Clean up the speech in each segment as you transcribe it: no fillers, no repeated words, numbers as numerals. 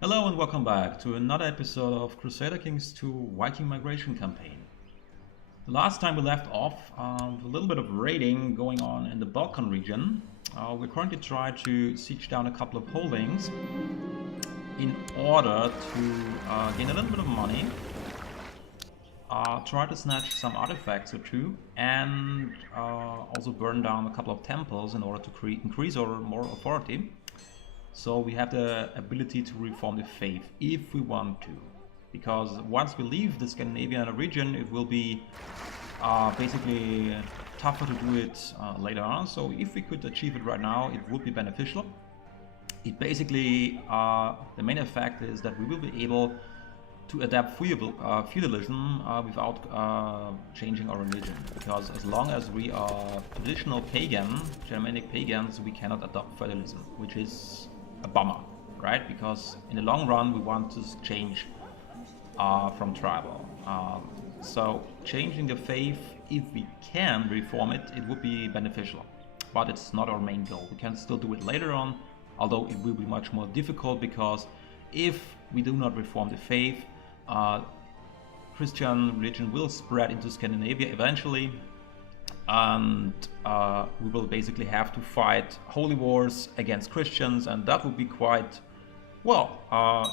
Hello and welcome back to another episode of Crusader Kings 2 Viking Migration Campaign. The last time we left off with a little bit of raiding going on in the Balkan region. We're currently trying to siege down a couple of holdings in order to gain a little bit of money, try to snatch some artifacts or two, and also burn down a couple of temples in order to increase our moral authority. So we have the ability to reform the faith if we want to. Because once we leave the Scandinavian region, it will be basically tougher to do it later on. So if we could achieve it right now, it would be beneficial. It basically, the main effect is that we will be able to adapt feudalism without changing our religion. Because as long as we are traditional pagan, Germanic pagans, we cannot adopt feudalism, which is a bummer, right? Because in the long run we want to change from tribal. So changing the faith, if we can reform it, it would be beneficial. But it's not our main goal. We can still do it later on, although it will be much more difficult because if we do not reform the faith, Christian religion will spread into Scandinavia eventually, and we will basically have to fight holy wars against Christians, and that would be quite, well,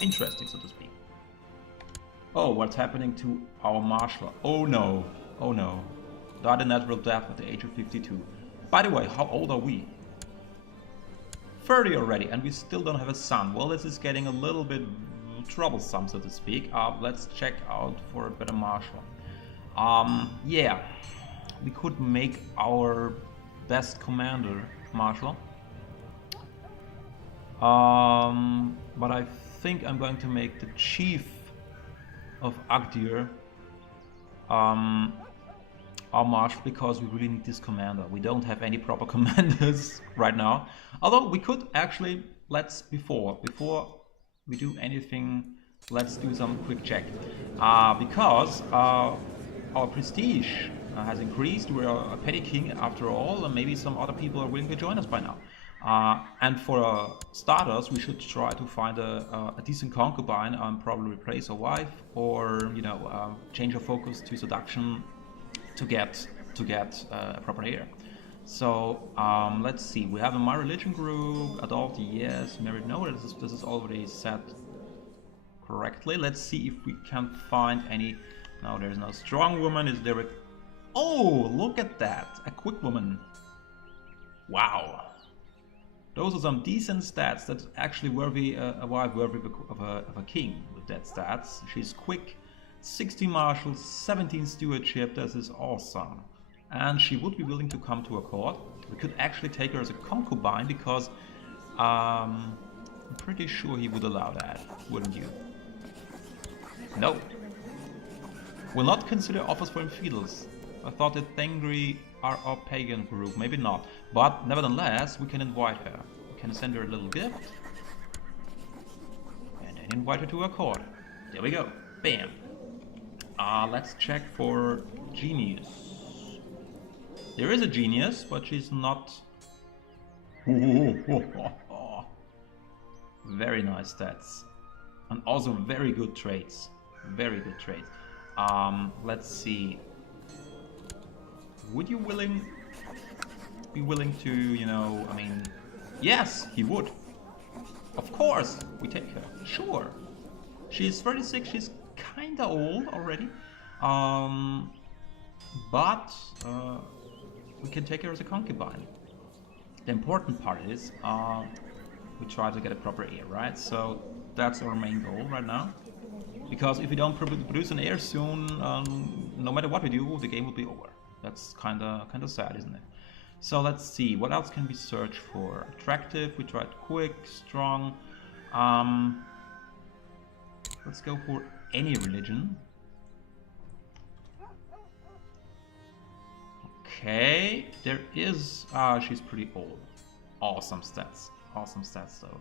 interesting, so to speak. Oh, what's happening to our marshal? Oh no, oh no. Died a natural death at the age of 52. By the way, how old are we? 30 already, and we still don't have a son. Well, this is getting a little bit troublesome, so to speak. Let's check out for a better marshal. Yeah. We could make our best commander marshal, but I think I'm going to make the chief of Agdir our marshal because we really need this commander. We don't have any proper commanders right now, although we could actually, before we do anything, let's do some quick check, because our prestige has increased. We're a petty king after all, and maybe some other people are willing to join us by now. And for starters, we should try to find a decent concubine and probably replace a wife, or change our focus to seduction to get a proper heir. So let's see. We have a my religion group, adult yes, married no. This is already set correctly. Let's see if we can find any. No, there's no strong woman. Is there a... Oh, look at that! A quick woman. Wow. Those are some decent stats. That's actually worthy, a wife worthy of a king with that stats. She's quick, 60 marshals, 17 stewardship. This is awesome. And she would be willing to come to a court. We could actually take her as a concubine because I'm pretty sure he would allow that, wouldn't you? No. Will not consider offers for infidels. I thought that Thengri are our pagan group, maybe not. But nevertheless, we can invite her. We can send her a little gift. And then invite her to our court. There we go. Bam. Let's check for genius. There is a genius, but she's not... Very nice stats. And also very good traits. Very good traits. Let's see. Would you be willing to, I mean, yes, he would. Of course, we take her. Sure. She's 36, she's kinda old already. But we can take her as a concubine. The important part is we try to get a proper heir, right? So that's our main goal right now. Because if we don't produce an heir soon, no matter what we do, the game will be over. That's kind of sad, isn't it? So let's see, what else can we search for? Attractive, we tried quick, strong. Let's go for any religion. Okay, there is... she's pretty old. Awesome stats though.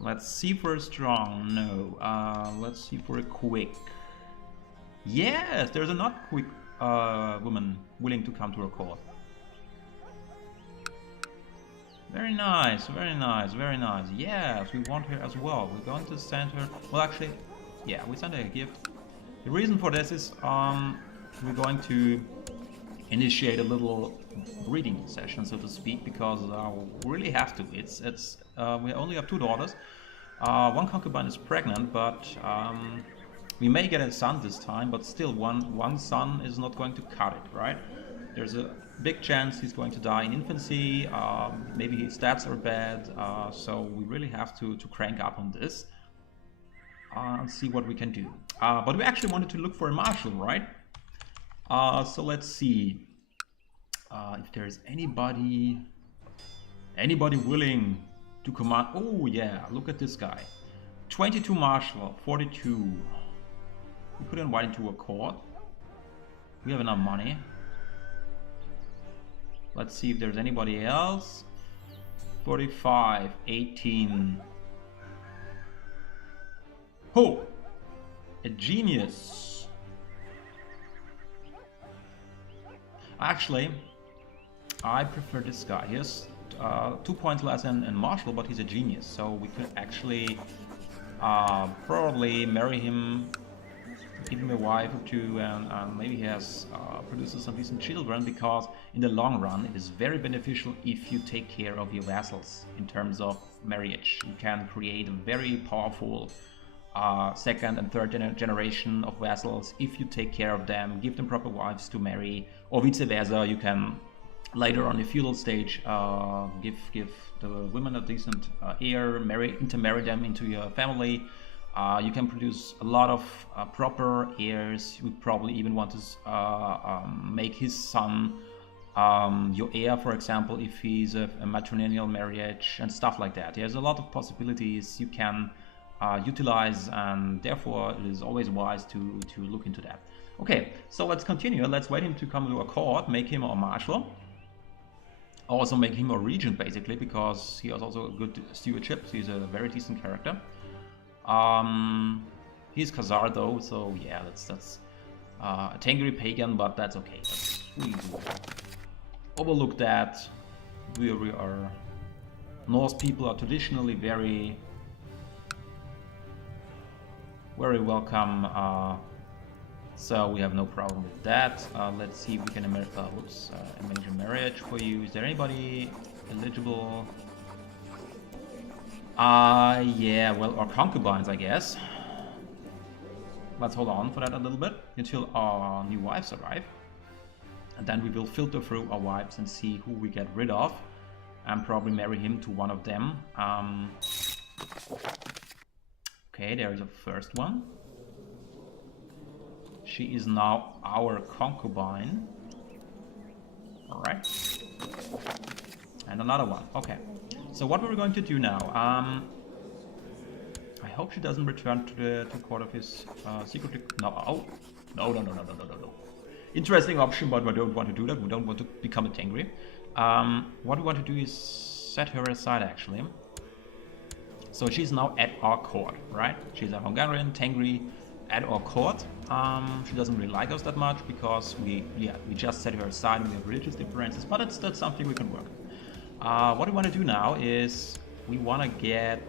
Let's see for a strong, no. Let's see for a quick. Yes, there's a not quick woman willing to come to our court. Very nice, very nice, very nice. Yes, we want her as well. We're going to send her... Well, actually, yeah, we send her a gift. The reason for this is we're going to initiate a little breeding session, so to speak, because we really have to. We only have 2 daughters. One concubine is pregnant, but we may get a son this time, but still one son is not going to cut it, right? There's a big chance he's going to die in infancy. Maybe his stats are bad, so we really have to crank up on this and see what we can do. But we actually wanted to look for a marshal, right? So let's see if there's anybody willing to command. Oh yeah, look at this guy. 22 marshal, 42. We could invite him to a court. We have enough money. Let's see if there's anybody else. 45, 18. Oh, a genius. Actually, I prefer this guy. He has 2 points less than martial, but he's a genius. So we could actually probably marry him, give him a wife or 2, and maybe he has produces some decent children, because in the long run it is very beneficial if you take care of your vassals in terms of marriage. You can create a very powerful second and third generation of vassals if you take care of them, give them proper wives to marry, or vice versa. You can later on the feudal stage give the women a decent heir, intermarry them into your family. You can produce a lot of proper heirs. You would probably even want to make his son your heir, for example, if he's a matrimonial marriage and stuff like that. There's a lot of possibilities you can utilize, and therefore it is always wise to look into that. Okay, so let's continue. Let's wait him to come to a court, make him a marshal. Also make him a regent, basically, because he has also a good stewardship. So he's a very decent character. He's Khazar though, so yeah, that's a Tengri pagan, but that's okay. We overlook that. We are Norse people are traditionally very welcome, so we have no problem with that. Let's see if we can arrange a marriage for you. Is there anybody eligible? Yeah, well, our concubines, I guess. Let's hold on for that a little bit until our new wives arrive. And then we will filter through our wives and see who we get rid of, and probably marry him to one of them. Okay, there is a first one. She is now our concubine. Alright. And another one. Okay. So what we're going to do now, I hope she doesn't return to the court of his secret. No. Interesting option, but we don't want to do that. We don't want to become a Tengri. What we want to do is set her aside, actually. So she's now at our court, right? She's a Hungarian Tengri at our court. She doesn't really like us that much because we just set her aside and we have religious differences, but that's something we can work. What we want to do now is we want to get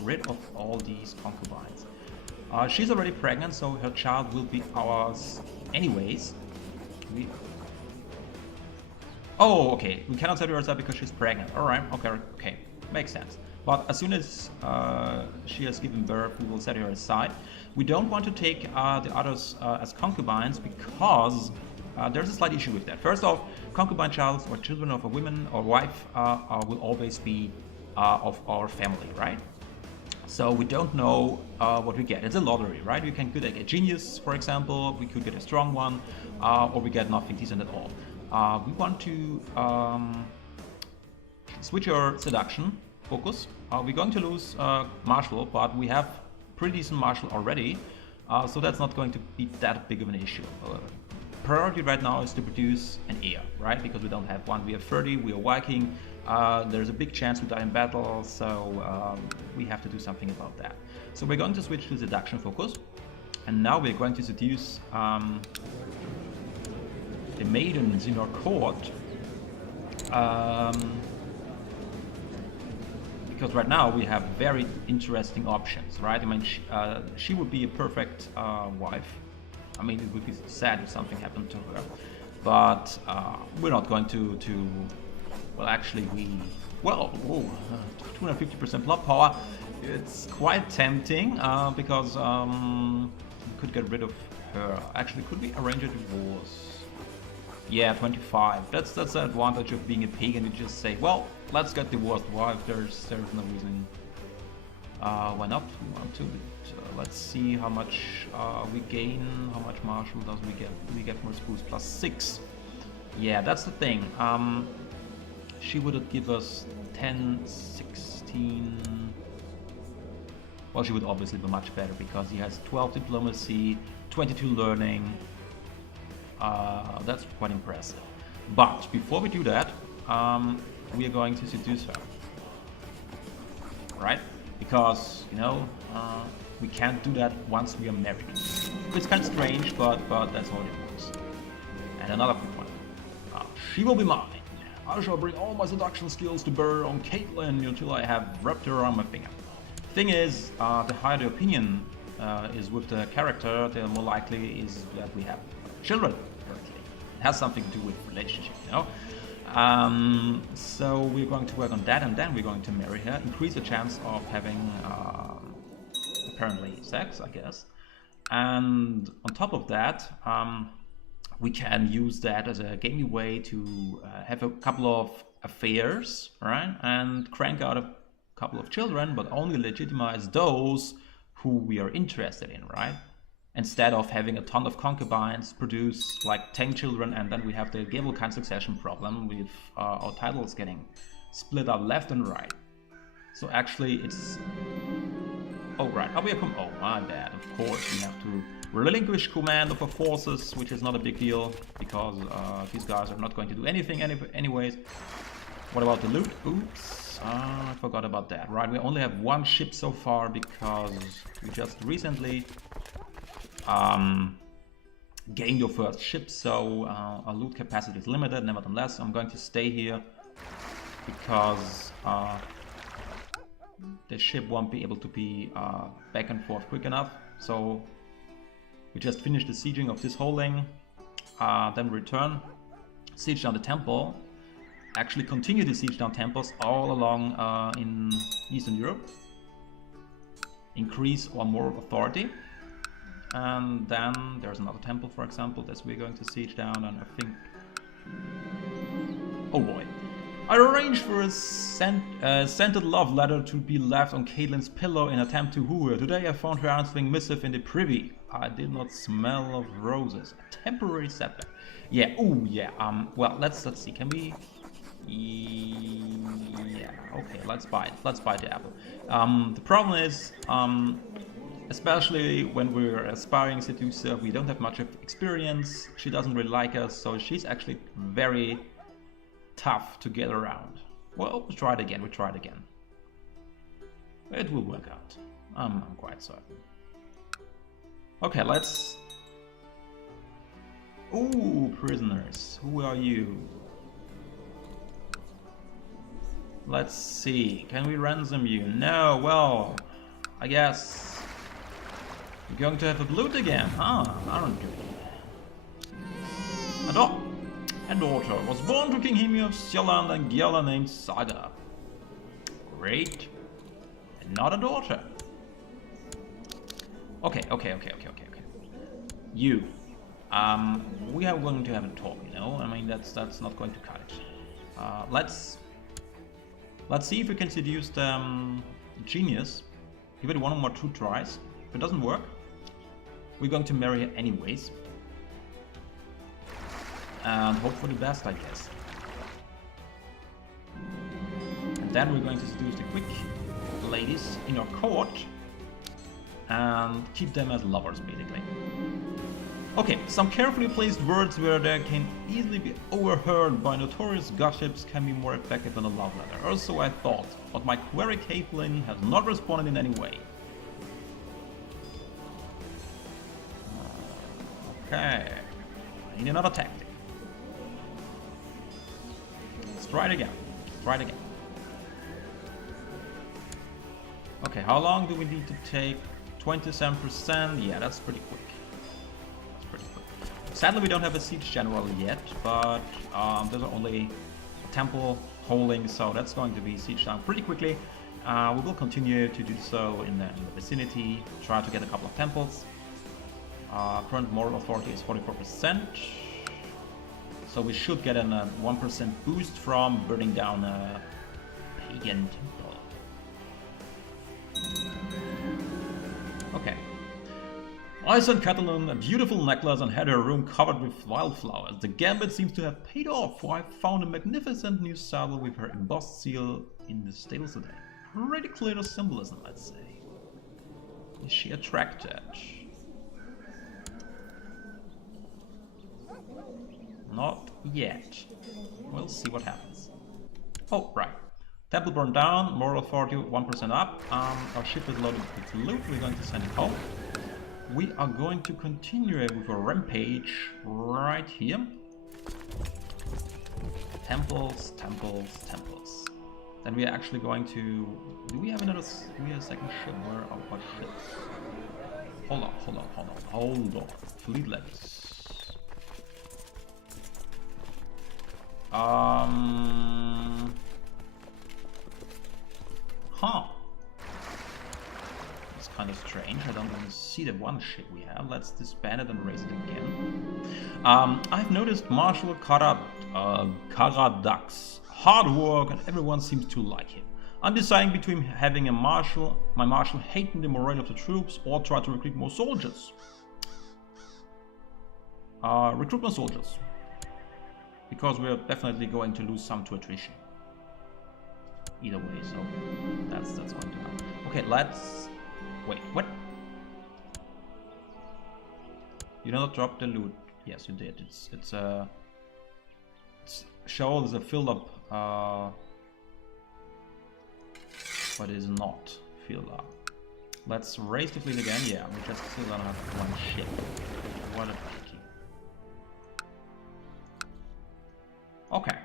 rid of all these concubines. She's already pregnant, so her child will be ours anyways. Oh, okay. We cannot set her aside because she's pregnant. Alright, okay. Makes sense. But as soon as she has given birth, we will set her aside. We don't want to take the others as concubines because there's a slight issue with that. First off, concubine child or children of a woman or wife will always be of our family, right? So we don't know what we get. It's a lottery, right? We can get a genius, for example. We could get a strong one, or we get nothing decent at all. We want to switch our seduction focus. We're going to lose martial, but we have pretty decent martial already, so that's not going to be that big of an issue. Priority right now is to produce an heir, right? Because we don't have one. We have 30, we are Viking. There's a big chance we die in battle, so we have to do something about that. So we're going to switch to seduction focus, and now we're going to seduce the maidens in our court Because right now we have very interesting options, right? I mean, she would be a perfect wife. I mean, it would be sad if something happened to her, but we're not going to. Well, actually, whoa, 250% plot power. It's quite tempting because we could get rid of her. Actually, could we arrange a divorce? Yeah, 25. That's the advantage of being a pagan. You just say, well, let's get divorced. Why? If there's no reason. Why not? We want to. Let's see how much we gain. How much martial does we get? We get more spruce plus 6. Yeah, that's the thing. She would give us 10, 16. Well, she would obviously be much better because he has 12 diplomacy, 22 learning. That's quite impressive. But before we do that, we are going to seduce her, right? Because we can't do that once we are married. It's kind of strange, but that's how it works. And another quick one. She will be mine. I shall bring all my seduction skills to bear on Caitlyn until I have wrapped her around my finger. Thing is, the higher the opinion is with the character, the more likely is that we have children. It has something to do with relationship, so we're going to work on that, and then we're going to marry her, increase the chance of having apparently sex, I guess. And on top of that, we can use that as a gamey way to have a couple of affairs, right? And crank out a couple of children, but only legitimize those who we are interested in, right? Instead of having a ton of concubines produce like 10 children, and then we have the Gavelkind succession problem with our titles getting split up left and right. So actually it's... Oh, right. Oh, my bad. Of course, we have to relinquish command of our forces, which is not a big deal, because these guys are not going to do anything anyways. What about the loot? Oops. I forgot about that. Right, we only have one ship so far because we just recently gained your first ship, so our loot capacity is limited. Nevertheless, I'm going to stay here because the ship won't be able to be back and forth quick enough. So we just finish the sieging of this holding, then return, siege down the temple, actually continue to siege down temples all along in Eastern Europe, increase our moral authority, and then there's another temple, for example, that we're going to siege down, and I think... Oh boy. I arranged for a scented love letter to be left on Caitlyn's pillow in attempt to woo her. Today I found her answering missive in the privy. I did not smell of roses. A temporary setback. Yeah, ooh, yeah, well, let's see, can we... Yeah, okay, let's buy it. Let's buy the apple. The problem is, especially when we're aspiring seducer, we don't have much of experience. She doesn't really like us, so she's actually very tough to get around. Well, we try it again. It will work out. I'm quite certain. Okay, let's... Ooh, prisoners. Who are you? Let's see. Can we ransom you? No, well, I guess you're going to have a loot again, huh? Aren't you? A daughter was born to King Himi of Sjöland and Gjöla named Saga. Great. And not a daughter. Okay. You. We are going to have a talk, I mean, that's not going to cut it. Let's see if we can seduce the genius. Give it one or more 2 tries. If it doesn't work, we're going to marry her anyways. And hope for the best, I guess. And then we're going to seduce the quick ladies in our court and keep them as lovers, basically. Okay, some carefully placed words where they can easily be overheard by notorious gossips can be more effective than a love letter. Or so I thought, but my query Caitlyn has not responded in any way. Okay, I need another tactic. Let's try it again. Try it again. Okay, how long do we need to take? 27%? Yeah, that's pretty quick. That's pretty quick. Sadly, we don't have a siege general yet, but there's only a temple holding, so that's going to be siege down pretty quickly. We will continue to do so in the vicinity, try to get a couple of temples. Current moral authority is 44%, so we should get a 1% boost from burning down a pagan temple. Okay. I sent Catalan a beautiful necklace and had her room covered with wildflowers. The gambit seems to have paid off, for I found a magnificent new saddle with her embossed seal in the stables today. Pretty clear symbolism, let's say. Is she attracted? Not yet. We'll see what happens. Oh, right. Temple burned down, moral authority 1% up. Our ship is loaded with loot, we're going to send it home. We are going to continue with a rampage right here. Temples, temples, temples. Then we are actually going to... Do we have another... Do we have a second ship? Where are our ships? Hold on, hold on, hold on, hold on. Fleet levies. Huh. It's kind of strange. I don't even see the one ship we have. Let's disband it and raise it again. I've noticed Marshal Karadak's hard work, and everyone seems to like him. I'm deciding between having my marshal hating the morale of the troops, or try to recruit more soldiers. Recruit more soldiers. Because we're definitely going to lose some to attrition. Either way, so that's going to happen. Okay, let's... Wait, what? You did not drop the loot. Yes, you did. It's shows a filled up, but it is not filled up. Let's raise the fleet again. Yeah, we just still don't have one ship. What a pity. Okay.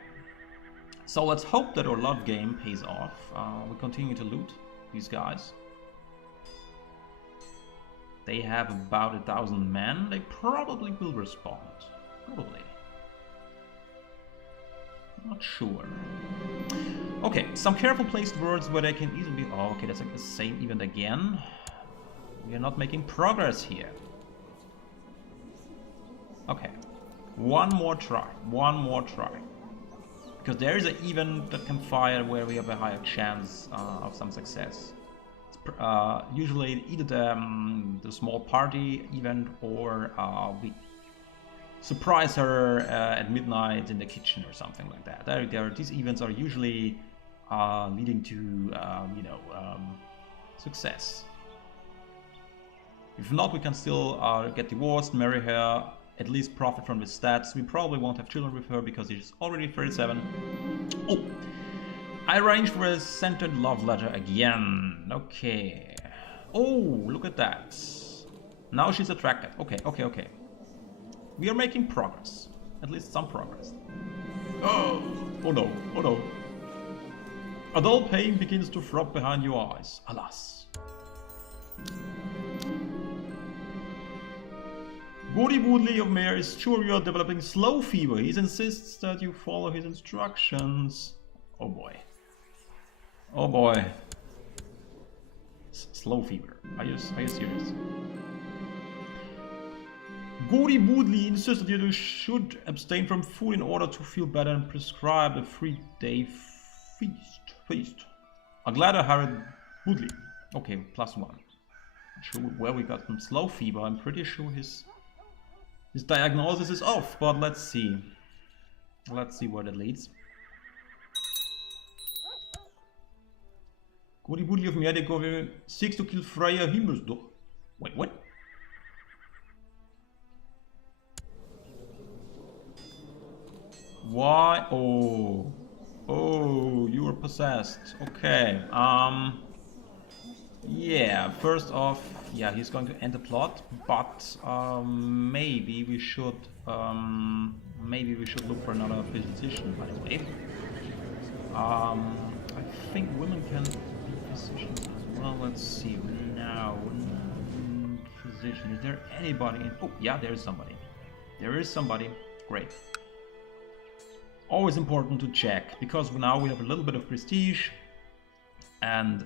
So let's hope that our lot game pays off. We continue to loot these guys. They have about 1,000 men. They probably will respond. Probably. Not sure. Okay, some careful placed words where they can easily... Oh, okay, that's like the same event again. We are not making progress here. Okay. One more try. One more try. Because there is an event that can fire where we have a higher chance of some success. It's usually either the small party event, or we surprise her at midnight in the kitchen or something like that. These events are usually leading to success. If not, we can still get divorced, marry her, at least profit from the stats. We probably won't have children with her because she's already 37. Oh! I arranged for a scented love letter again. Okay. Oh, look at that. Now she's attracted. Okay, okay, okay. We are making progress. At least some progress. Oh! Oh no, oh no. A dull pain begins to throb behind your eyes. Alas. Woody Woodley of Mayor is sure you are developing slow fever. He insists that you follow his instructions. Oh boy. Oh boy. Slow fever. Are you serious? Woody Woodley insists that you should abstain from food in order to feel better and prescribe a 3-day feast. A glider Harry Woodley. Okay, +1. Not sure where we got from slow fever. I'm pretty sure his diagnosis is off, but let's see. Let's see where that leads. Woody Woodley of Medico seeks to kill Freya Himmelsdorf. Wait, what? Why? Oh. Oh, you are possessed. Okay. Yeah, first off, yeah, he's going to end the plot, but maybe we should look for another physician, by the way. I think women can be physicians as well. Let's see now. Physician. Is there anybody in? Oh, yeah, there is somebody. There is somebody. Great. Always important to check, because now we have a little bit of prestige, and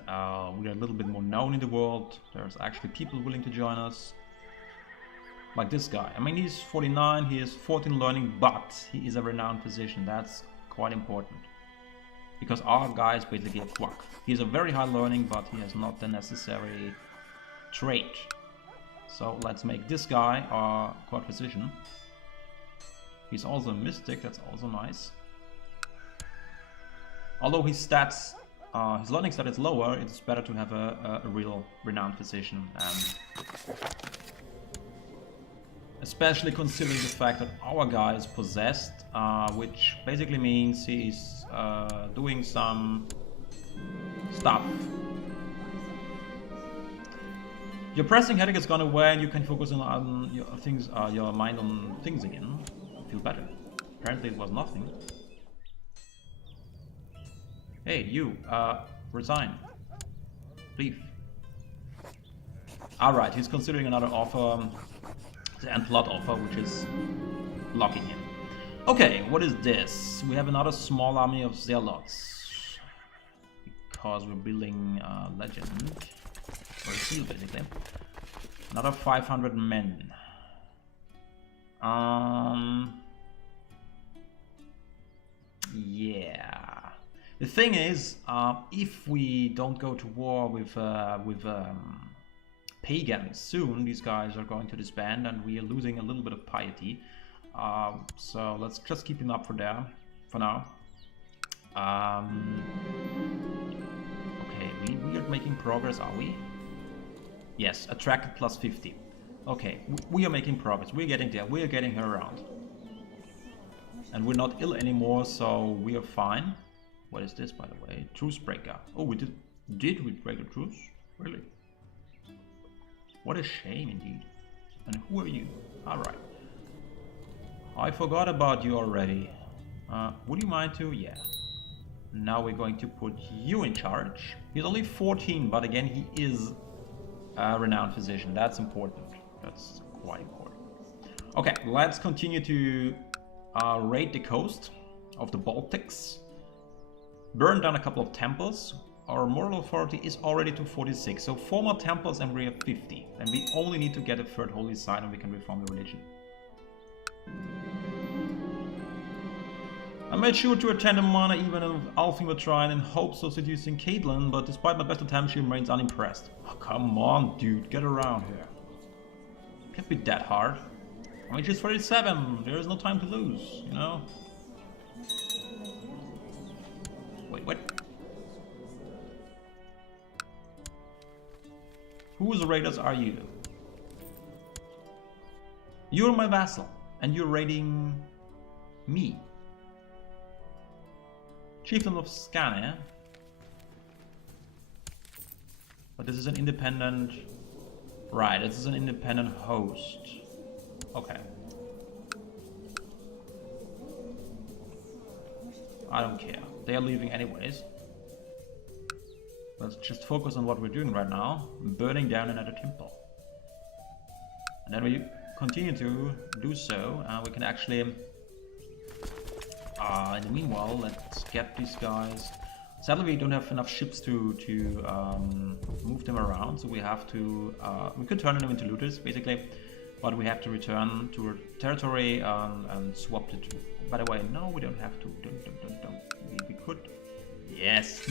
we are a little bit more known in the world. There's actually people willing to join us. Like this guy. I mean, he's 49, he has 14 learning, but he is a renowned physician. That's quite important. Because our guy is basically a quack. He's a very high learning, but he has not the necessary trait. So let's make this guy our court physician. He's also a mystic, that's also nice. Although his stats, his learning stat is lower, it's better to have a real renowned physician. Especially considering the fact that our guy is possessed, which basically means he's doing some stuff. Your pressing headache has gone away and you can focus on your things, your mind on things again. Feel better. Apparently it was nothing. Hey, you, resign. Leave. Alright, he's considering another offer. The end plot offer, which is locking him. Okay, what is this? We have another small army of zealots. Because we're building legend. Or a seal, basically. Another 500 men. Yeah. The thing is, if we don't go to war with pagans soon, these guys are going to disband and we are losing a little bit of piety. So let's just keep him up for now. Okay, we are making progress, are we? Yes, attracted plus 50. Okay, we are making progress. We're getting there. We are getting her around. And we're not ill anymore, so we are fine. What is this, by the way? Truce breaker. Oh, we did we break a truce? Really? What a shame indeed. And who are you? Alright. I forgot about you already. Would you mind to? Yeah. Now we're going to put you in charge. He's only 14, but again, he is a renowned physician. That's important. That's quite important. Okay, let's continue to raid the coast of the Baltics. Burn down a couple of temples. Our moral authority is already to 46, so 4 more temples and we have 50. And we only need to get a third holy site and we can reform the religion. I made sure to attend a minor event of Alfima Shrine in hopes of seducing Caitlin, but despite my best attempt, she remains unimpressed. Oh, come on, dude, get around here. Can't be that hard. I mean, she's 37, there is no time to lose, you know? Wait, what? Whose raiders are you? You're my vassal, and you're raiding me. Chieftain of Scania. But this is an independent... Right, this is an independent host. Okay. I don't care. They are leaving anyways. Let's just focus on what we're doing right now. Burning down another temple. And then we continue to do so. We can actually... in the meanwhile, let's get these guys... Sadly, we don't have enough ships to move them around, so we have to... we could turn them into looters, basically. But we have to return to our territory and swap the two. By the way, no, we don't have to. Don't. We could. Yes.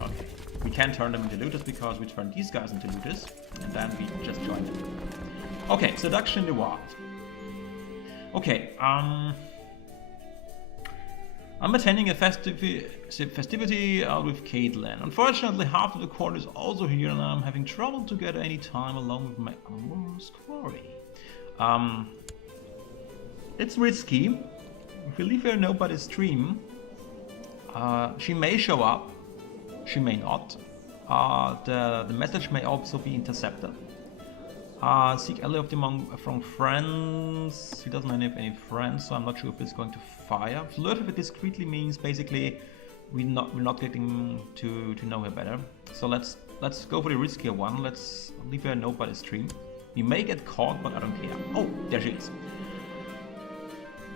Okay. We can turn them into looters because we turn these guys into looters, and then we just join them. Okay, seduction in the wild. Okay. I'm attending a festivity out with Caitlin. Unfortunately, half of the court is also here, and I'm having trouble to get any time along with my amorous quarry. It's risky. If we leave her a note by the stream, she may show up, she may not. The message may also be intercepted. Seek ally of the monk from friends. He doesn't have any friends, so I'm not sure if it's going to fire. Flirt with discreetly means basically we're not getting to know her better. So let's go for the riskier one. Let's leave her a note by the stream. We may get caught, but I don't care. Oh, there she is.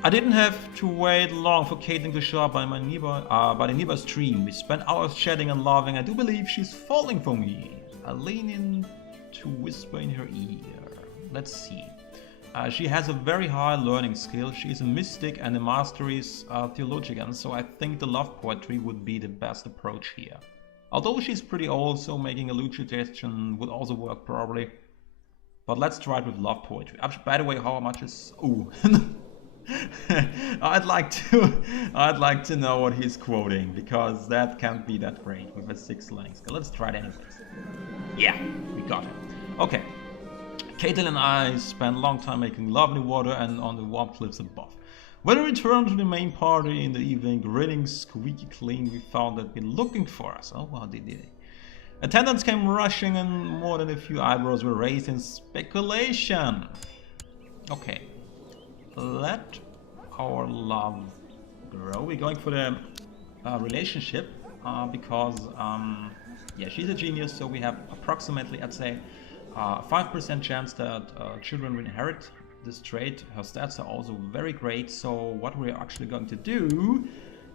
I didn't have to wait long for Caitlin to show up by the nearby stream. We spent hours chatting and laughing. I do believe she's falling for me. I lean in to whisper in her ear. Let's see. She has a very high learning skill. She is a mystic and a mastery's theologian, so I think the love poetry would be the best approach here. Although she's pretty old, so making a lute suggestion would also work probably. But let's try it with love poetry. By the way, how much is... Ooh. I'd like to know what he's quoting, because that can't be that great with a 6 learning skill. Let's try it anyways. Yeah, we got it. Okay. Caitlin and I spent a long time making lovely water and on the warm cliffs above. When we returned to the main party in the evening, grinning squeaky clean, we found that been looking for us. Oh, wow, they did. Attendants came rushing and more than a few eyebrows were raised in speculation. Okay. Let our love grow. We're going for the relationship because yeah, she's a genius, so we have approximately, I'd say, 5% chance that children will inherit this trait. Her stats are also very great, so what we're actually going to do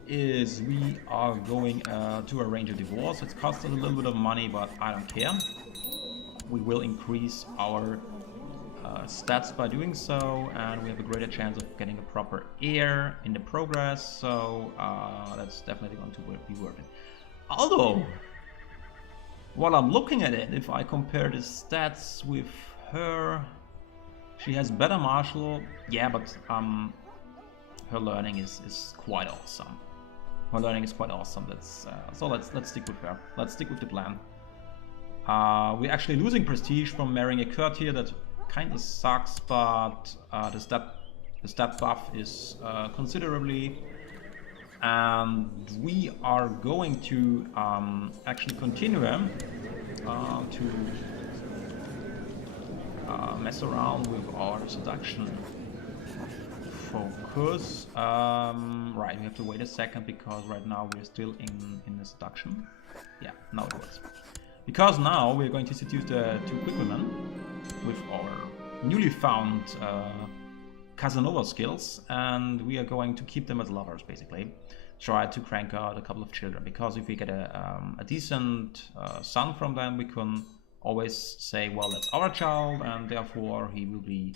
is we are going to arrange a divorce. It's cost us a little bit of money, but I don't care. We will increase our stats by doing so, and we have a greater chance of getting a proper heir in the progress, so that's definitely going to be worth it. Although, while I'm looking at it, if I compare the stats with her, she has better martial, yeah, but her learning is quite awesome. Her learning is quite awesome. That's so let's stick with her. Let's stick with the plan. We're actually losing prestige from marrying a courtier. That kind of sucks, but the stat buff is considerably, and we are going to actually continue to mess around with our seduction focus. Right, we have to wait a second because right now we're still in the seduction. Yeah, now it works. Because now we're going to seduce the 2 quick women with our newly found Casanova skills, and we are going to keep them as lovers, basically. Try to crank out a couple of children, because if we get a decent son from them, we can always say, well, that's our child, and therefore he will be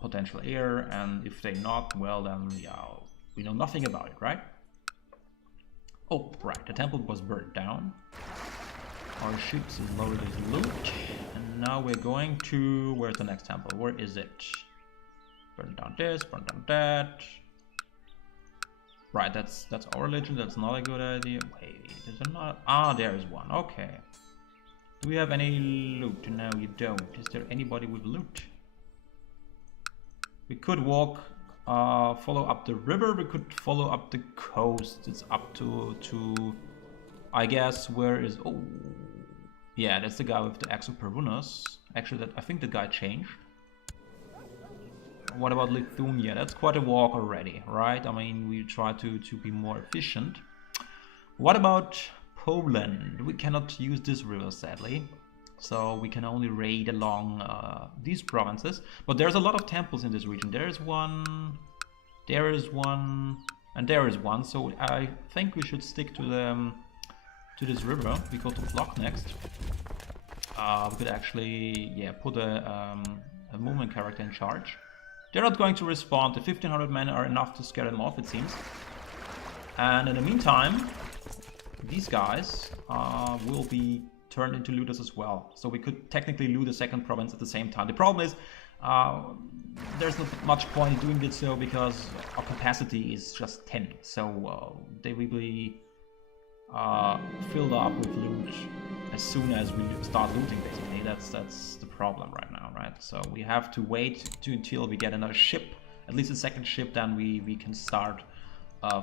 potential heir, and if they're not, well, then we know nothing about it, right? Oh, right, the temple was burned down. Our ships is loaded with loot, and now we're going to... Where's the next temple? Where is it? Burn down this, burn down that. Right, that's our religion. That's not a good idea. Wait, is there not? Ah, there is one. Okay. Do we have any loot? No, you don't. Is there anybody with loot? We could walk, follow up the river. We could follow up the coast. It's up to I guess where is... Oh, yeah, that's the guy with the axe of Perunus. Actually, I think the guy changed. What about Lithuania? That's quite a walk already, right? I mean, we try to be more efficient. What about Poland? We cannot use this river, sadly. So we can only raid along these provinces. But there's a lot of temples in this region. There is one, and there is one. So I think we should stick to this river. We go to Flock next. We could actually, yeah, put a movement character in charge. They're not going to respond. The 1500 men are enough to scare them off, it seems. And in the meantime, these guys will be turned into looters as well. So we could technically loot a second province at the same time. The problem is, there's not much point in doing this so because our capacity is just 10. So they will be filled up with loot as soon as we start looting, basically. That's the problem right now, right? So we have to wait until we get another ship, at least a second ship, then we can start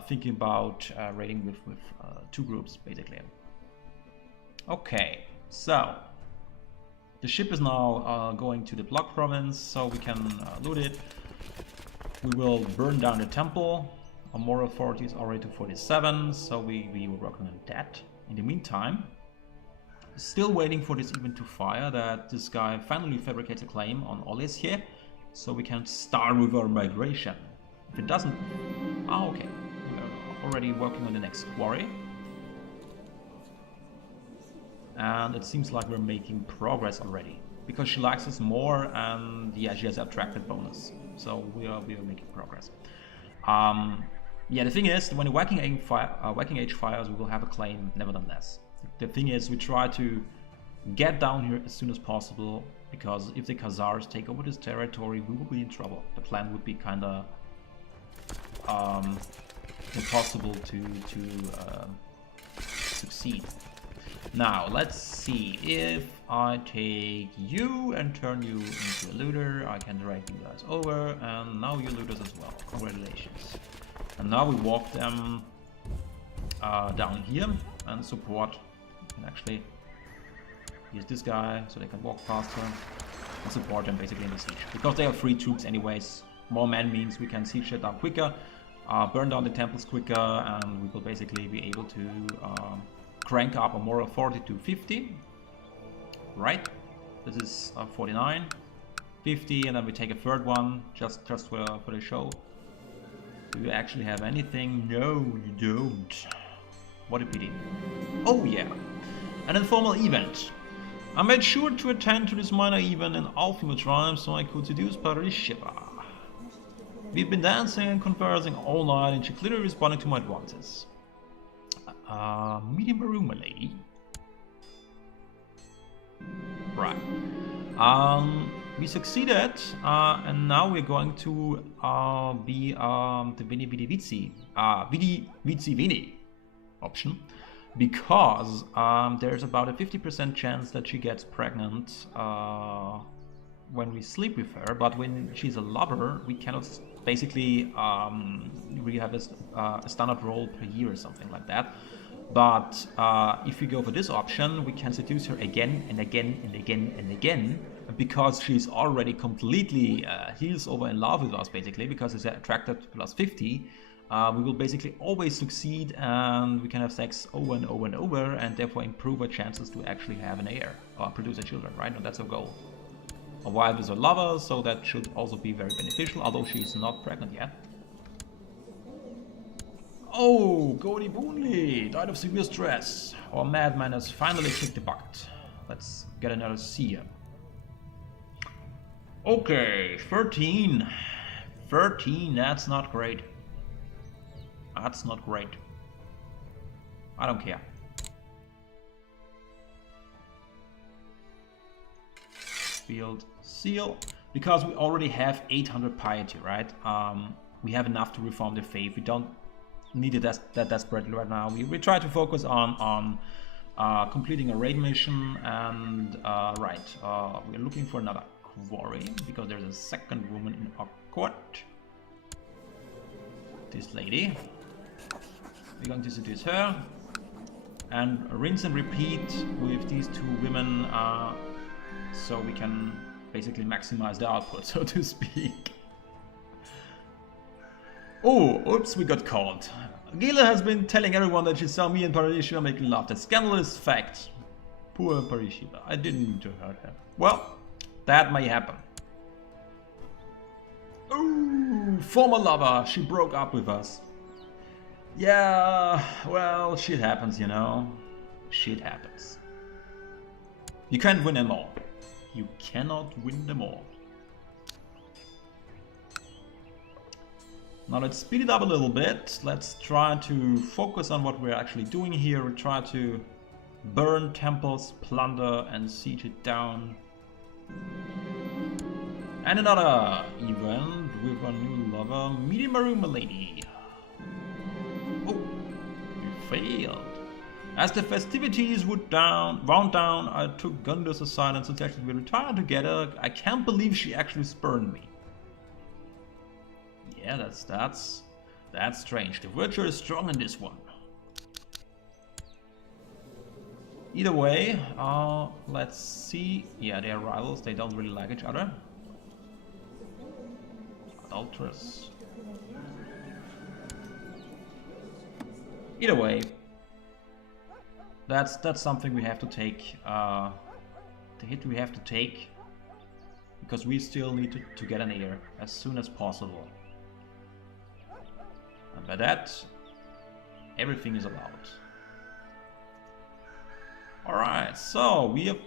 thinking about raiding with 2 groups, basically. Okay, so The ship is now going to the block province, so we can loot it. We will burn down the temple. Our moral authority is already to 47, so we will work on that. In the meantime, still waiting for this event to fire, that this guy finally fabricates a claim on Olis here, so we can start with our migration. If it doesn't... Ah, okay. We're already working on the next quarry. And it seems like we're making progress already. Because she likes us more, and yeah, she has an attracted bonus. So we are making progress. Yeah, the thing is, when the Viking Age fires, we will have a claim nevertheless. The thing is, we try to get down here as soon as possible, because if the Khazars take over this territory, we will be in trouble. The plan would be kinda impossible to succeed. Now, let's see. If I take you and turn you into a looter, I can drag you guys over, and now you're looters as well. Congratulations. And now we walk them down here and support. And actually use this guy so they can walk faster and support them basically in the siege. Because they have 3 troops anyways, more men means we can siege it down quicker, burn down the temples quicker, and we will basically be able to crank up a moral authority to 50. Right? This is 49, 50, and then we take a third one just for the show. Do you actually have anything? No, you don't. What a pity. Oh yeah, an informal event. I made sure to attend to this minor event in Alfima tribe so I could seduce Parishiba. We've been dancing and conversing all night, and she clearly responded to my advances. Medium room, my lady. Right. We succeeded, and now we're going to be the Vini Vidi Vici, Vidi Vici Vini option, because there's about a 50% chance that she gets pregnant when we sleep with her, but when she's a lover, we cannot basically we have a standard roll per year or something like that. But if we go for this option, we can seduce her again and again and again and again, because she's already completely heels over in love with us, basically, because it's attracted plus 50. We will basically always succeed, and we can have sex over and over and over, and therefore improve our chances to actually have an heir or produce a children, right? No, that's our goal. A wife is a lover, so that should also be very beneficial, although she's not pregnant yet. Oh, Godi Boonley died of severe stress. Our madman has finally kicked the bucket. Let's get another seer. Okay, 13. 13, that's not great. That's not great. I don't care. Field seal. Because we already have 800 piety, right? We have enough to reform the faith. We don't need it that desperately right now. We try to focus on completing a raid mission, and we're looking for another quarry because there's a second woman in our court. This lady. We're going to seduce her and rinse and repeat with these 2 women, so we can basically maximize the output, so to speak. Oh, oops, we got caught. Gila has been telling everyone that she saw me and Parishiba making love. That scandalous fact. Poor Parishiba. I didn't mean to hurt her. Well, that may happen. Ooh, former lover. She broke up with us. Yeah, well, shit happens, you know. Shit happens. You can't win them all. You cannot win them all. Now let's speed it up a little bit. Let's try to focus on what we're actually doing here. We try to burn temples, plunder, and siege it down. And another event with a new lover, Medium Maroon Milady. Oh, we failed. As the festivities wound down, I took Gundar's aside and suggested we retire together. I can't believe she actually spurned me. Yeah, that's strange. The virtue is strong in this one. Either way, let's see. Yeah, they are rivals. They don't really like each other. Adulteress. Either way, that's something we have to take. The hit we have to take, because we still need to get an heir as soon as possible. And by that, everything is allowed. Alright, so we have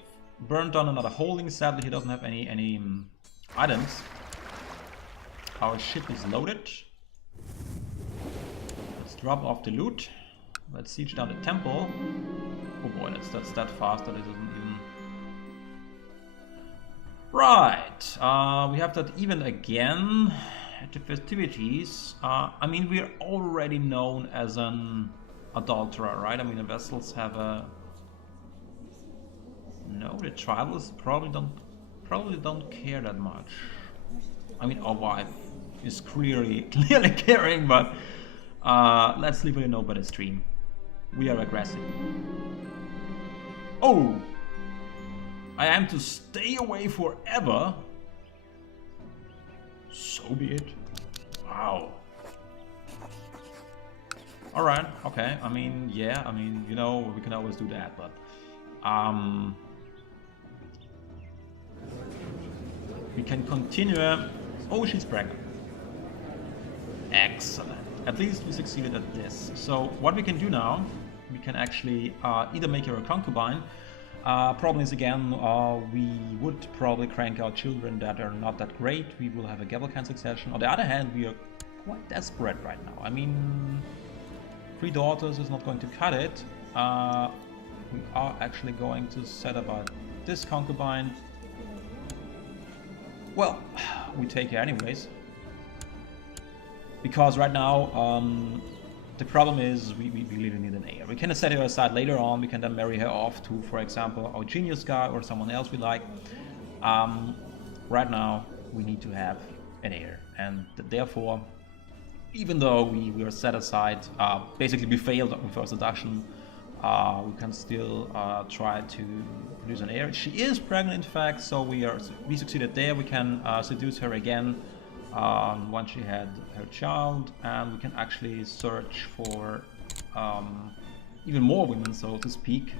burned down another holding. Sadly, he doesn't have any items. Our ship is loaded. Let's drop off the loot. Let's siege down the temple. Oh boy, that's that fast that it doesn't even... Right, we have that event again at the festivities. I mean, we're already known as an adulterer, right? I mean, the vessels have a... No, the tribals probably don't care that much. I mean, our wife is clearly caring, but let's leave it over the stream. We are aggressive. Oh, I am to stay away forever. So be it. Wow. All right. Okay. I mean, yeah. I mean, you know, we can always do that, but we can continue. Oh, she's pregnant. Excellent. At least we succeeded at this. So what we can do now, we can actually either make her a concubine. Problem is, again, we would probably crank out children that are not that great. We will have a Gavelcan succession. On the other hand, we are quite desperate right now. I mean, 3 daughters is not going to cut it. We are actually going to set about this concubine. Well, we take her anyways. Because right now, the problem is we really need an heir. We can set her aside later on. We can then marry her off to, for example, our genius guy or someone else we like. Right now, we need to have an heir. And therefore, even though we are set aside, basically we failed with our seduction, we can still try to produce an heir. She is pregnant, in fact, so we succeeded there. We can seduce her again once she had her child, and we can actually search for even more women, so to speak,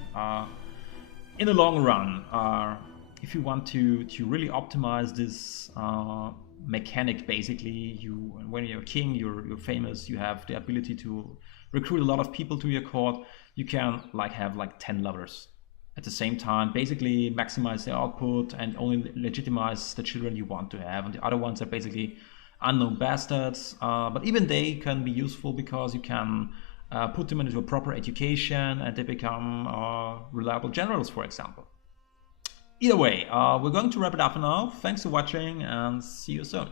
in the long run. If you want to really optimize this mechanic, basically, when you're a king, you're famous, you have the ability to recruit a lot of people to your court. You can have 10 lovers at the same time, basically maximize their output and only legitimize the children you want to have. And the other ones are basically unknown bastards, but even they can be useful because you can put them into a proper education and they become reliable generals, for example. Either way, we're going to wrap it up now. Thanks for watching and see you soon.